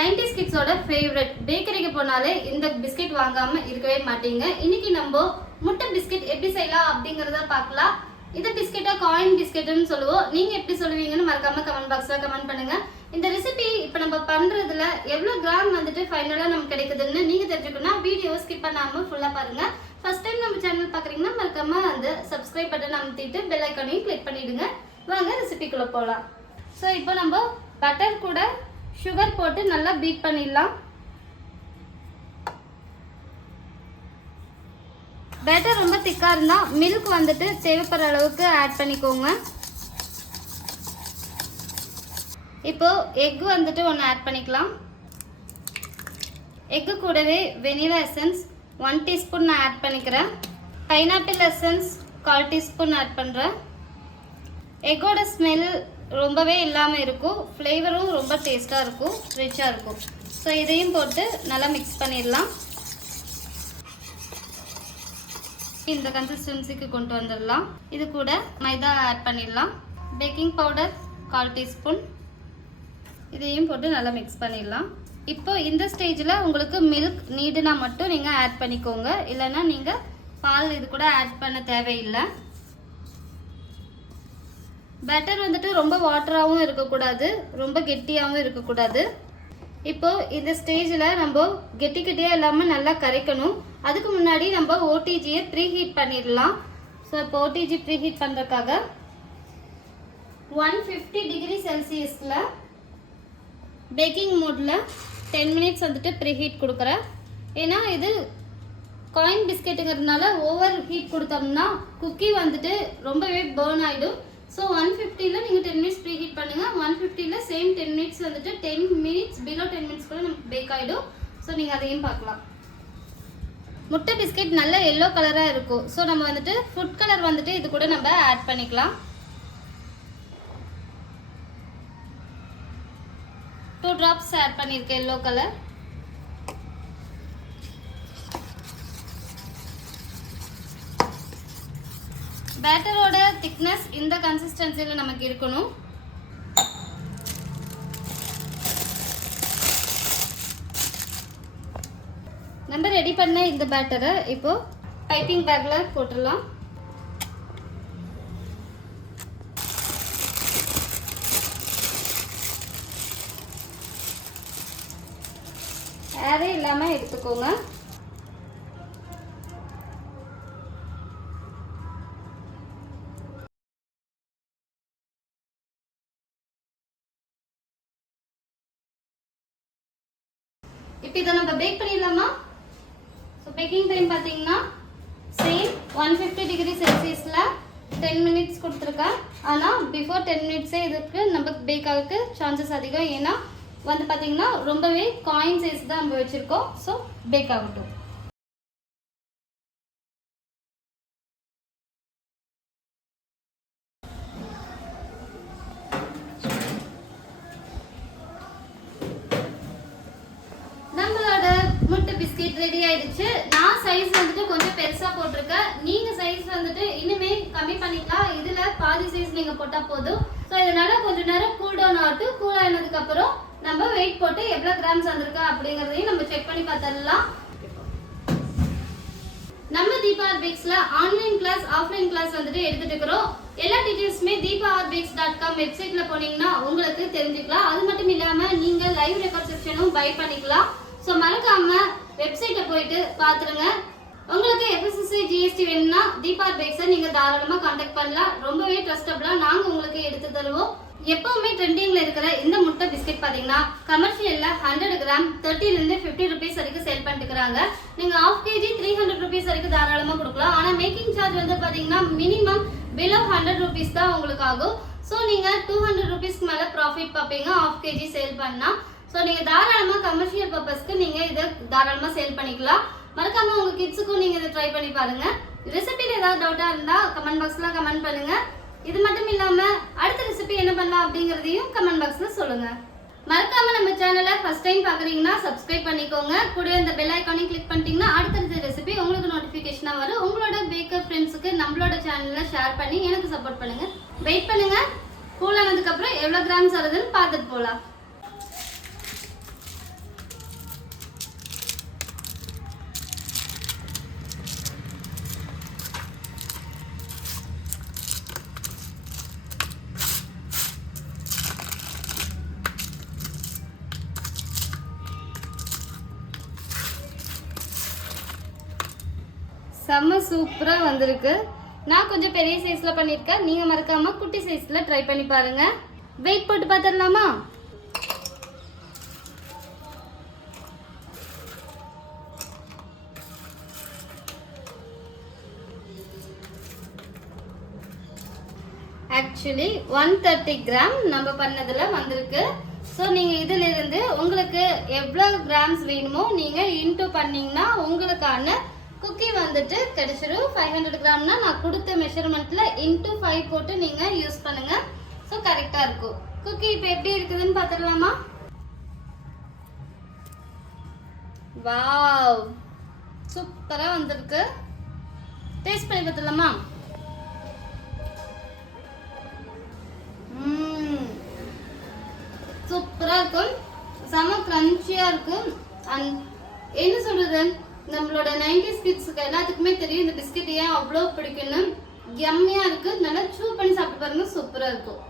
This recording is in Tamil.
90s கிட்ஸோட ஃபேவரட் பேக்கரிக்கு போனாலே இந்த பிஸ்கட் வாங்காம இருக்கவே மாட்டீங்க. இன்னைக்கு நம்ம முட்டை பிஸ்கட் எப்படி செய்யலாம் அப்படிங்கறத பார்க்கலாம். இந்த பிஸ்கெட்டை காயின் பிஸ்கெட்னு சொல்லுவோம். நீங்க எப்படி சொல்லுவீங்கன்னு மறக்காம கமெண்ட் பாக்ஸ்ல கமெண்ட் பண்ணுங்க. இந்த ரெசிபி இப்போ நம்ம பண்றதுல எவ்வளவு கிராம் வந்துட்டு ஃபைனலா நமக்கு கிடைக்குதுன்னு நீங்க தெரிஞ்சுக்கணும்னா வீடியோ ஸ்கிப் பண்ணாம ஃபுல்லா பாருங்க. ஃபர்ஸ்ட் டைம் நம்ம சேனல் பாக்குறீங்கன்னா மறக்காம அந்த சப்ஸ்கிரைப் பட்டன் அமுத்திட்டு பெல் ஐகானையும் கிளிக் பண்ணிடுங்க. வாங்க ரெசிபிக்குள்ள போகலாம். ஸோ இப்போ நம்ம பட்டர் கூட சுகர் போட்டு நல்லா பீட் பண்ணிடலாம். பேட்டர் ரொம்ப திக்கா இருந்தா மில்க் வந்துட்டு தேவைப்படுற அளவுக்கு ஆட் பண்ணிக்கோங்க. இப்போ எக் வந்துட்டு ஒன்று ஆட் பண்ணிக்கலாம். எக்கு கூடவே வெனிலா எசன்ஸ் 1 டீஸ்பூன் நான் ஆட் பண்ணிக்கிறேன். பைனாப்பிள் எசன்ஸ் 1/4 டீஸ்பூன் ஆட் பண்ணுறேன். எக்கோட ஸ்மெல் ரொம்பவே இல்லாமல் இருக்கும், ஃப்ளேவரும் ரொம்ப டேஸ்ட்டாக இருக்கும், ரிச்சாக இருக்கும். ஸோ இதையும் போட்டு நல்லா மிக்ஸ் பண்ணிடலாம். இந்த கன்சிஸ்டன்சிக்கு கொண்டு வந்துடலாம். இது கூட மைதா ஆட் பண்ணிடலாம். பேக்கிங் பவுடர் 1/4 டீஸ்பூன், இதையும் போட்டு நல்லா மிக்ஸ் பண்ணிடலாம். இப்போ இந்த ஸ்டேஜில் உங்களுக்கு மில்க் நீடுனா மட்டும் நீங்கள் ஆட் பண்ணிக்கோங்க, இல்லைன்னா நீங்கள் பால் இது கூட ஆட் பண்ண தேவையில்லை. பேட்டர் வந்துட்டு ரொம்ப வாட்டராகவும் இருக்கக்கூடாது, ரொம்ப கெட்டியாகவும் இருக்கக்கூடாது. இப்போ இந்த ஸ்டேஜில் நம்ம கெட்டி கெட்டியாக இல்லாமல் நல்லா கரைக்கணும். அதுக்கு முன்னாடி நம்ம ஓடிஜியை ப்ரீ ஹீட் பண்ணிடலாம். ஸோ இப்போ ஓடிஜி ப்ரீ ஹீட் பண்ணுறதுக்காக 150 டிகிரி செல்சியஸில் பேக்கிங் மோடில் 10 மினிட்ஸ் வந்துட்டு ப்ரீ ஹீட் கொடுக்குறேன். ஏன்னா இது காயின் பிஸ்கெட்டுங்கிறதுனால ஓவர் ஹீட் கொடுத்தோம்னா குக்கி வந்துட்டு ரொம்பவே பேர்ன் ஆகிடும். ஸோ 150ல் நீங்கள் 10 மினிட்ஸ் ப்ரீ ஹீட் பண்ணுங்கள். 150ல் சேம் 10 மினிட்ஸ் வந்துட்டு 10 மினிட்ஸ் பிலோ 10 மினிட்ஸ் கூட நமக்கு பேக் ஆகிடும். ஸோ நீங்கள் அதையும் பார்க்கலாம். முட்டை பிஸ்கெட் நல்ல எல்லோ கலராக இருக்கும். ஸோ நம்ம வந்துட்டு ஃபுட் கலர் வந்துட்டு இது கூட நம்ம ஆட் பண்ணிக்கலாம். 2 drops ஆட் பண்ணியிருக்கேன் எல்லோ கலர். பேட்டரோட திக்னஸ் இந்த கன்சிஸ்டன்சியில் நமக்கு இருக்கணும். நம்ம ரெடி பண்ண இந்த பேட்டரை இப்போ பைப்பிங் பேக்ல போட்டுடலாம். ஏரே இல்லாமல் எடுத்துக்கோங்க. இப்போ இதை நம்ம பேக் பண்ணிடலாமா? ஸோ பேக்கிங் டைம் பார்த்தீங்கன்னா சேம் 150 டிகிரி செல்சியஸில் 10 மினிட்ஸ் கொடுத்துருக்கேன். ஆனால் பிஃபோர் 10 மினிட்ஸே இதுக்கு நம்ம பேக் ஆகிறதுக்கு சான்சஸ் அதிகம். ஏன்னா வந்து பார்த்தீங்கன்னா ரொம்பவே காயின் சைஸ் தான் நம்ம வச்சுருக்கோம். ஸோ பேக் ஆகட்டும். முட்டை பிஸ்கெட் ரெடி ஆயிடுச்சு. நான் சைஸ் வந்துட்டு கொஞ்சம் பெருசா போட்டிருக்கேன். நீங்க சைஸ் வந்துட்டு இன்னுமே கம்மி பண்ணிக்கலாம். இதுல பாதி சைஸ் நீங்க போட்டா போதும். ஸோ இதனால கொஞ்ச நேரம் கூல் டவுன் ஆகட்டும். கூல் ஆனதுக்கு அப்புறம் நம்ம வெயிட் போட்டு எவ்வளவு கிராம்ஸ் வந்திருக்கு அப்படிங்கறதையும் நம்ம செக் பண்ணி பார்த்துடலாம். நம்ம தீபா ஆர்பேக்ஸ்ல ஆன்லைன் கிளாஸ் ஆஃப்லைன் கிளாஸ் வந்துட்டு எடுத்துட்டு இருக்கிறோம். எல்லா டீடைல்ஸுமே deepaarbakes.com வெப்சைட்ல போனீங்கன்னா உங்களுக்கு தெரிஞ்சுக்கலாம். அது மட்டும் இல்லாம நீங்க லைவ் ரெக்கார்ட் செக்ஷனும் பை பண்ணிக்கலாம். ஸோ மறக்காம வெப்சைட்டை போயிட்டு பார்த்துருங்க. உங்களுக்கு FSSAI GST வேணும்னா தீபா ஆர்பேக்ஸை நீங்கள் தாராளமாக கான்டாக்ட் பண்ணலாம். ரொம்பவே ட்ரஸ்டபுளாக நாங்கள் உங்களுக்கு எடுத்து தருவோம். எப்பவுமே ட்ரெண்டிங்கில் இருக்கிற இந்த முட்டை பிஸ்கெட் பார்த்தீங்கன்னா கமர்ஷியலில் 100 கிராம் 30லேருந்து 50 ருபீஸ் வரைக்கும் சேல் பண்ணிட்டுக்கிறாங்க. நீங்கள் 1/2 kg 300 ருபீஸ் வரைக்கும் தாராளமாக கொடுக்கலாம். ஆனால் மேக்கிங் சார்ஜ் வந்து பார்த்தீங்கன்னா மினிமம் பிலோ 100 ருபீஸ் தான் உங்களுக்கு ஆகும். ஸோ நீங்கள் 200 ருபீஸ்க்கு மேலே ப்ராஃபிட் பார்ப்பீங்க 1/2 kg சேல் பண்ணால். ஸோ நீங்கள் தாராளமாக கமர்ஷியல் பர்பஸ்க்கு நீங்கள் இதை தாராளமாக சேல் பண்ணிக்கலாம். மறக்காம உங்கள் கிட்ஸுக்கும் நீங்கள் இதை ட்ரை பண்ணி பாருங்கள். ரெசிபியில் ஏதாவது டவுட்டாக இருந்தால் கமெண்ட் பாக்ஸில் கமெண்ட் பண்ணுங்கள். இது மட்டும் இல்லாமல் அடுத்த ரெசிபி என்ன பண்ணலாம் அப்படிங்கிறதையும் கமெண்ட் பாக்ஸில் சொல்லுங்கள். மறக்காம நம்ம சேனலை ஃபர்ஸ்ட் டைம் பார்க்குறீங்கன்னா சப்ஸ்கிரைப் பண்ணிக்கோங்க. கூட இந்த பெல் ஐக்கானையும் கிளிக் பண்ணிட்டீங்கன்னா அடுத்தடுத்த ரெசிபி உங்களுக்கு நோட்டிஃபிகேஷனாக வரும். உங்களோட பேக்கர் ஃப்ரெண்ட்ஸுக்கு நம்மளோட சேனலில் ஷேர் பண்ணி எனக்கு சப்போர்ட் பண்ணுங்கள். வெயிட் பண்ணுங்கள். கூல் ஆனதுக்கப்புறம் எவ்வளோ கிராம்ஸ் வருதுன்னு பார்த்துட்டு போகலாம். செம்ம சூப்பராக வந்திருக்கு. நான் கொஞ்சம் பெரிய சைஸில் பண்ணியிருக்கேன். நீங்கள் மறக்காமல் குட்டி சைஸில் ட்ரை பண்ணி பாருங்கள். வெயிட் போட்டு பார்த்துடலாமா? ஆக்சுவலி 130 கிராம் நம்ம பண்ணதில் வந்திருக்கு. ஸோ நீங்கள் இதிலிருந்து உங்களுக்கு எவ்வளோ கிராம்ஸ் வேணுமோ நீங்கள் இன்டூ பண்ணிங்கன்னா உங்களுக்கான குக்கி வந்துட்டு கிடைச்சிடும். 500 கிராம்னா நான் கொடுத்த மெஷர்மெண்ட்டில் இன்டூ 5 போட்டு நீங்கள் யூஸ் பண்ணுங்கள். ஸோ கரெக்டாக இருக்கும். குக்கி இப்போ எப்படி இருக்குதுன்னு பார்த்துடலாமா? வாவ், சூப்பராக வந்திருக்கு. டேஸ்ட் பண்ணி பார்த்துடலாமா? சூப்பராக இருக்கும். செம கிரன்ச்சியாக இருக்கும். அண்ட் என்ன சொல்கிறது, நம்மளோட 90s கிட்ஸுக்கு எல்லாத்துக்குமே தெரியும் இந்த பிஸ்கெட் ஏன் அவ்வளோ பிடிக்குன்னு. யம்மியாக இருக்குது. நல்லா சூ பண்ணி சாப்பிட்டு பாருங்க, சூப்பராக இருக்கும்.